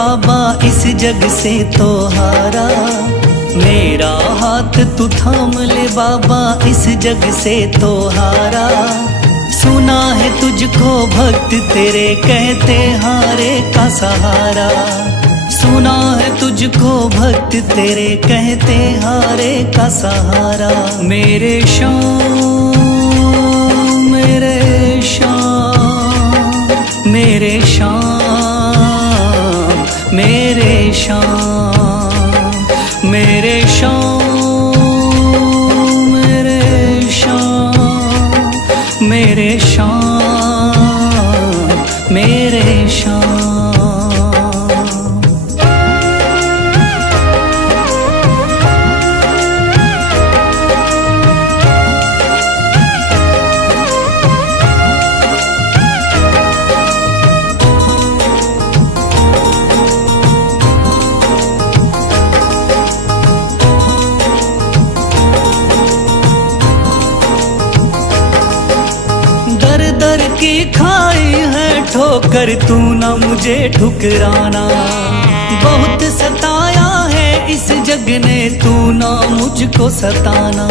बाबा इस जग से तो हारा। मेरा हाथ तू थाम ले बाबा इस जग से तो हारा। सुना है तुझको भक्त तेरे कहते हारे का सहारा। सुना है तुझको भक्त तेरे कहते हारे का सहारा। मेरे श्याम मेरे श्याम मेरे श्याम मेरे श्याम मेरे श्याम मेरे श्याम मेरे श्याम मेरे श्याम। दर की खाई है ठोकर तू ना मुझे ठुकराना। बहुत सताया है इस जग ने तू ना मुझको सताना।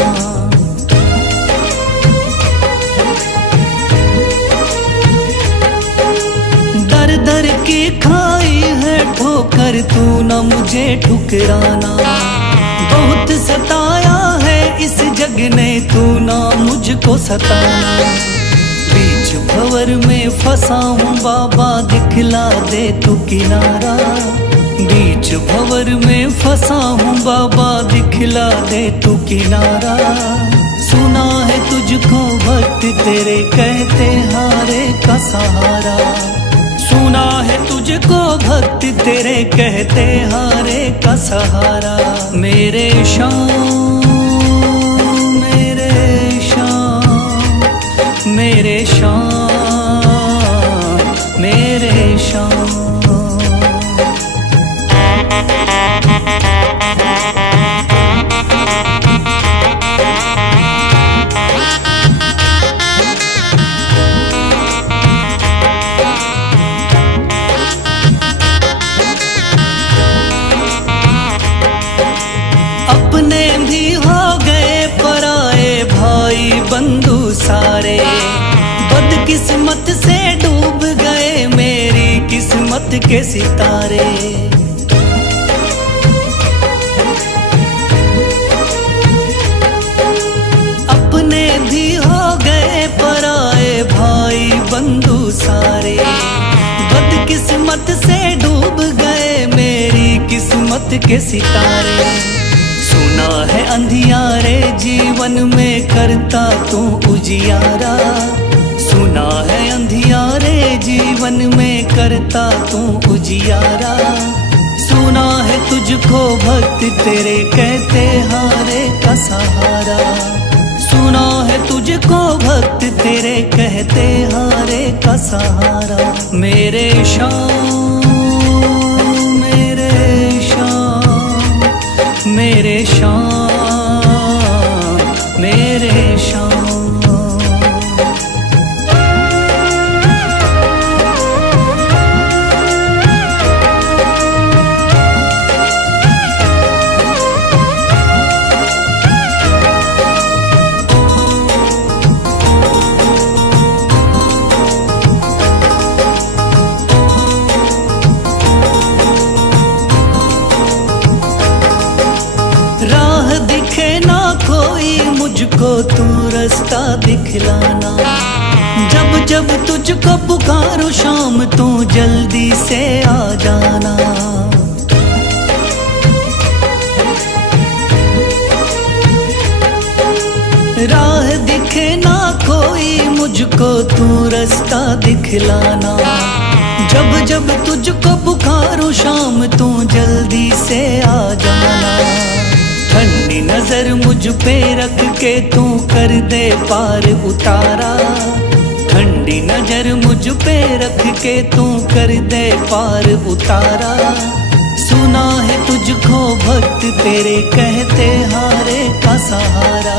दर दर की खाई है ठोकर तू ना मुझे ठुकराना। बहुत सताया है इस जग ने तू ना मुझको सताना। बीच भंवर में फंसा हूँ बाबा दिखला दे तू किनारा। बीच भंवर में फंसा हूँ बाबा दिखला दे तू किनारा। सुना है तुझको भक्त तेरे कहते हारे का सहारा। सुना है तुझको भक्त तेरे कहते हारे का सहारा। मेरे श्याम मेरे श्याम मेरे श्याम मेरे श्याम। अपने भी हो गए पराए भाई बंधु सारे। बदकिस्मत से डूब गए मेरी किस्मत के सितारे। अपने भी हो गए पराए भाई बंधु सारे। बदकिस्मत से डूब गए मेरी किस्मत के सितारे। सुना है अंधियारे जीवन में करता तू उजियारा। सुना है अंधियारे जीवन में करता तू उजियारा। सुना है तुझको भक्त तेरे कहते हारे का सहारा। सुना है तुझको भक्त तेरे कहते हारे का सहारा। मेरे श्याम मेरे श्याम मेरे श्याम मेरे श्याम। मुझको तू रास्ता दिखलाना। जब जब तुझको पुकारूं शाम तू जल्दी से आ जाना। राह दिखे ना कोई मुझको तू रास्ता दिखलाना। जब जब तुझको पुकारूं शाम तू जल्दी से आ जाना। ठंडी नजर मुझ पे रख के तू कर दे पार उतारा। ठंडी नजर मुझ पे रख के तू कर दे पार उतारा। सुना है तुझको भक्त तेरे कहते हारे का सहारा।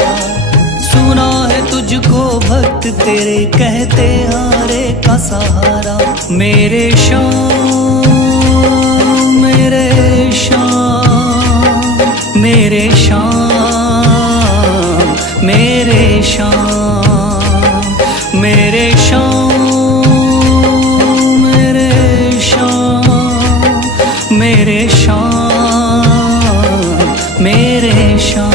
सुना है तुझको भक्त तेरे कहते हारे का सहारा। मेरे श्याम शाम मेरे शाम मेरे शाम मेरे शाम मेरे शाम मेरे शाम मेरे शाम।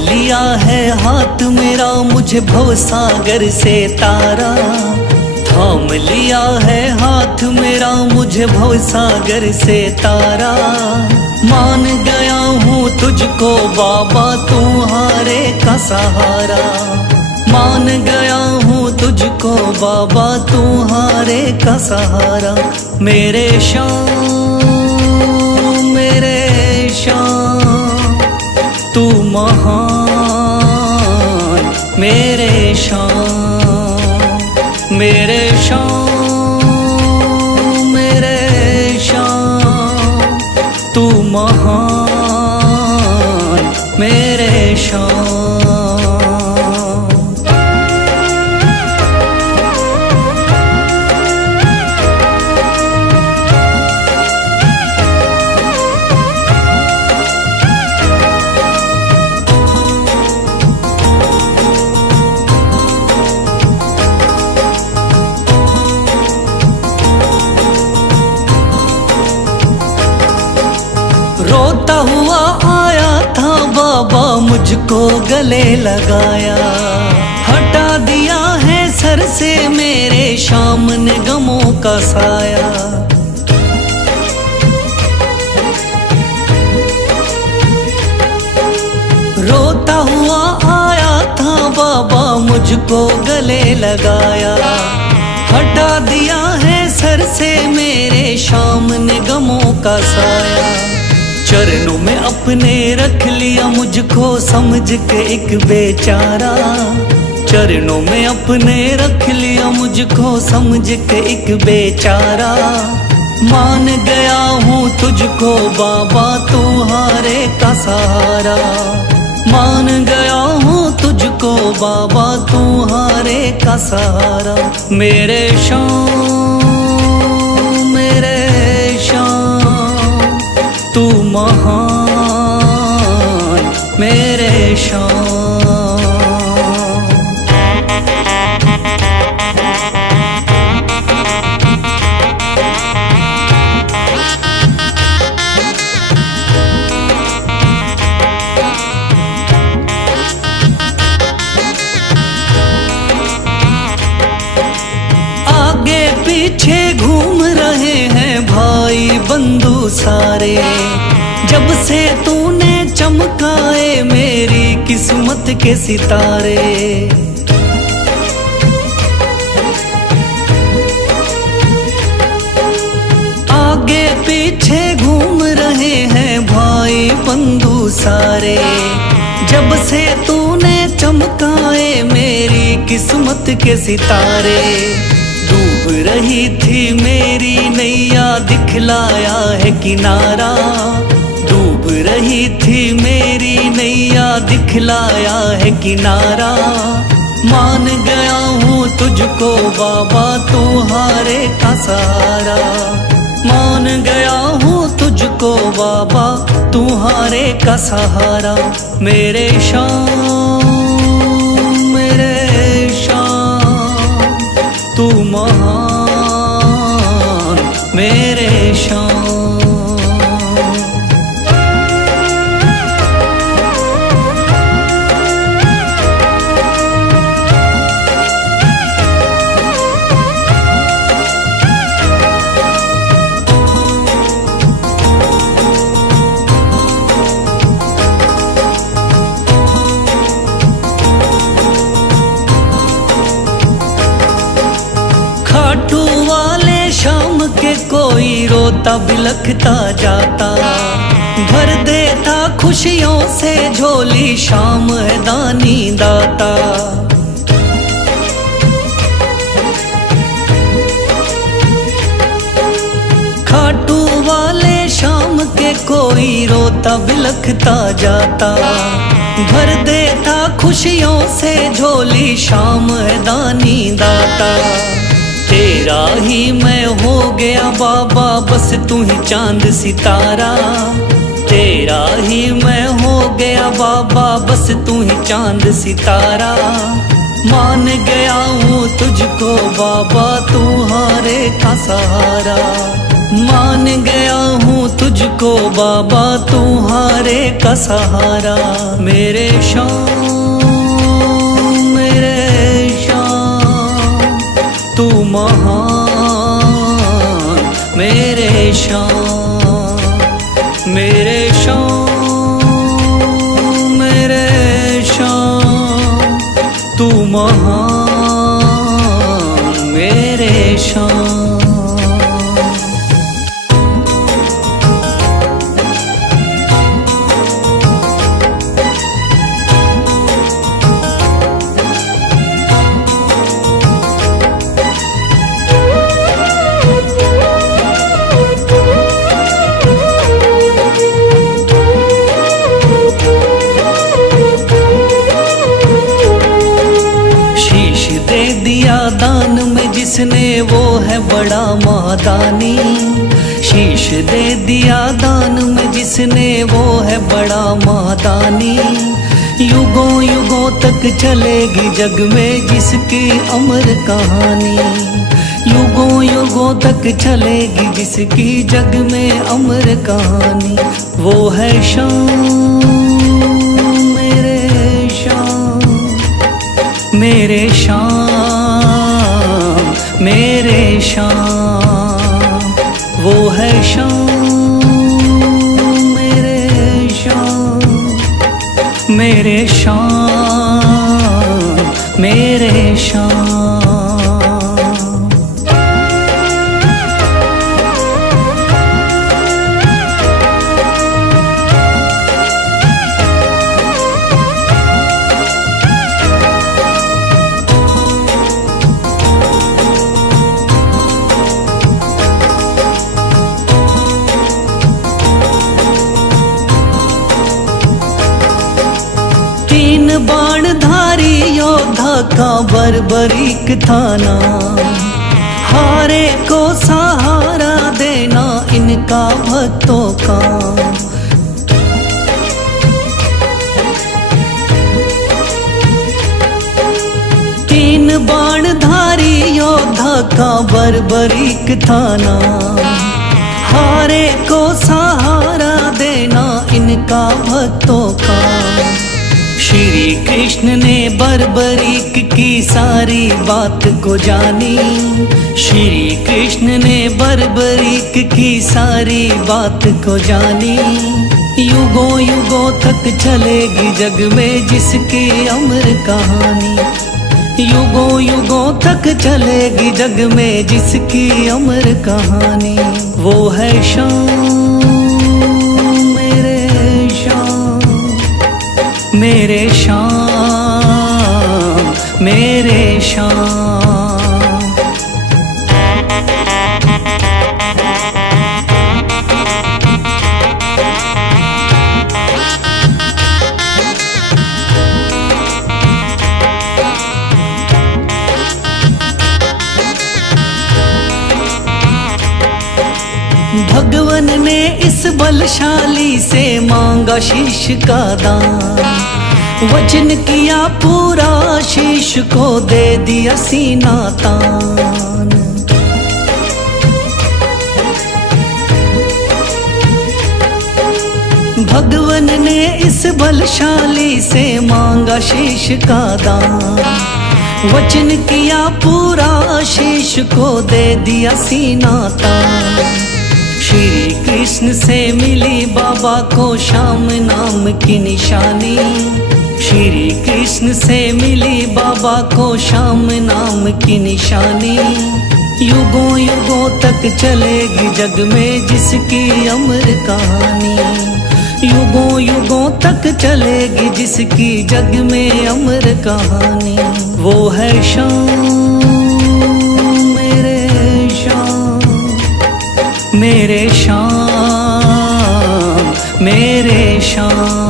लिया है हाथ मेरा मुझे भवसागर से तारा, थाम लिया है हाथ मेरा मुझे भवसागर से तारा। मान गया हूँ तुझको बाबा तुम्हारे का सहारा, मान गया हूँ तुझको बाबा तुम्हारे का सहारा। मेरे शाम मेरे शाम तू महान, मेरे शाम मेरे शाम मेरे शाम तू महान, मेरे शाम। रोता हुआ आया था बाबा मुझको गले लगाया, हटा दिया है सर से मेरे शाम ने गमों का साया। रोता हुआ आया था बाबा मुझको गले लगाया, हटा दिया है सर से मेरे शाम ने गमों का साया। चरणों में अपने रख लिया मुझको समझ के एक बेचारा, चरणों में अपने रख लिया मुझको समझ के एक बेचारा। मान गया हूँ तुझको बाबा तुम्हारे का सहारा, मान गया हूँ तुझको बाबा तुम्हारे का सहारा। मेरे शाम मेरे शाम तू महान, मेरे शाम। आगे पीछे घूम रहे हैं भाई बंधु सारे, जब से तूने चमकाए मेरी किस्मत के सितारे। आगे पीछे घूम रहे हैं भाई बंधु सारे, जब से तूने चमकाए मेरी किस्मत के सितारे। डूब रही थी मेरी नैया दिखलाया है किनारा, डूब रही थी मेरी नैया दिखलाया है किनारा। मान गया हूँ तुझको बाबा तुम्हारे का सहारा, मान गया हूँ तुझको बाबा तुम्हारे का सहारा। मेरे शाम मेरे शाम तू महान, मेरे शाम। खाटू वाले शाम के कोई रोता बिलखता जाता, भर देता खुशियों से झोली, शाम है दानी दाता। खाटू वाले शाम के कोई रोता बिलखता जाता। भर देता खुशियों से झोली, शाम है दानी दाता। तेरा ही मैं हो गया बाबा, बस तू ही चांद सितारा। तेरा ही मैं हो गया बाबा, बस तू ही चांद सितारा। मान गया हूँ तुझको बाबा, तू हारे का सहारा। मान गया हूँ तुझको बाबा, तू हारे का सहारा। मेरे शाम मेरे शाम तू महान, मेरे शाम मेरे शाम मेरे शाम तू महान, मेरे शाम। दान में जिसने वो है बड़ा मादानी। शीश दे दिया दान में जिसने वो है बड़ा मादानी। युगों युगों तक चलेगी जग में जिसकी अमर कहानी। युगों युगों तक चलेगी जिसकी जग में अमर कहानी। वो है शाम मेरे शाम मेरे शाम मेरे शाम। वो है शाम मेरे शाम मेरे शाम मेरे शाम। बाणधारी योद्धा का बर्बरीक थाना। हारे को सहारा देना इनका भक्तों का। तीन बाणधारी योद्धा का बर्बरीक थाना। हारे को सहारा देना इनका भक्तों का। श्री कृष्ण ने बर्बरीक की सारी बात को जानी। श्री कृष्ण ने बर्बरीक की सारी बात को जानी। युगों युगों तक चलेगी जग में जिसकी अमर कहानी। युगों युगों तक चलेगी जग में जिसकी अमर कहानी। वो है शाम मेरे शाम मेरे शाम मेरे शाम। भगवन ने इस बलशाली से मांगा शीश का दान। वचन किया पूरा शीश को दे दिया सीना तान। भगवन ने इस बलशाली से मांगा शीश का दान। वचन किया पूरा शीश को दे दिया सीना तान। श्री कृष्ण से मिली बाबा को श्याम नाम की निशानी। श्री कृष्ण से मिली बाबा को श्याम नाम की निशानी। युगों युगों तक चलेगी जग में जिसकी अमर कहानी। युगों युगों तक चलेगी जिसकी जग में अमर कहानी, वो है शाम मेरे शाम, मेरे शाम, मेरे शाम।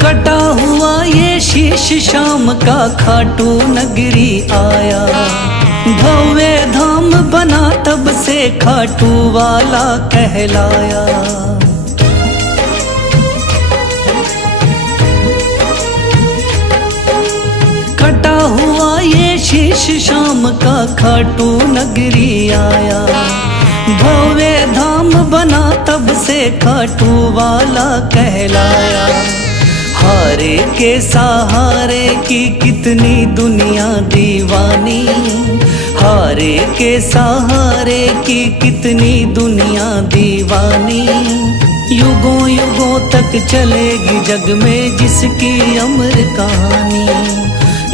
कटा हुआ ये शीश शाम का खाटू नगरी आया, भव्य धाम बना तब से खाटू वाला कहलाया। कटा हुआ ये शीश शाम का खाटू नगरी आया, भव्य धाम बना तब से खाटू वाला कहलाया। हारे के सहारे की कितनी दुनिया दीवानी, हारे के सहारे की कितनी दुनिया दीवानी। युगों युगों तक चलेगी जग में जिसकी अमर कहानी,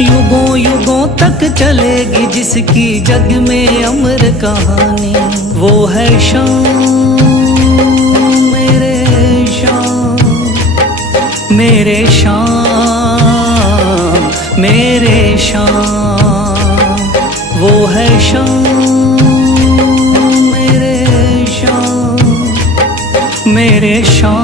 युगों युगों तक चलेगी जिसकी जग में अमर कहानी, वो है शाम मेरे शाम, मेरे शाम, मेरे शाम। वो है शाम मेरे शाम, मेरे शाम।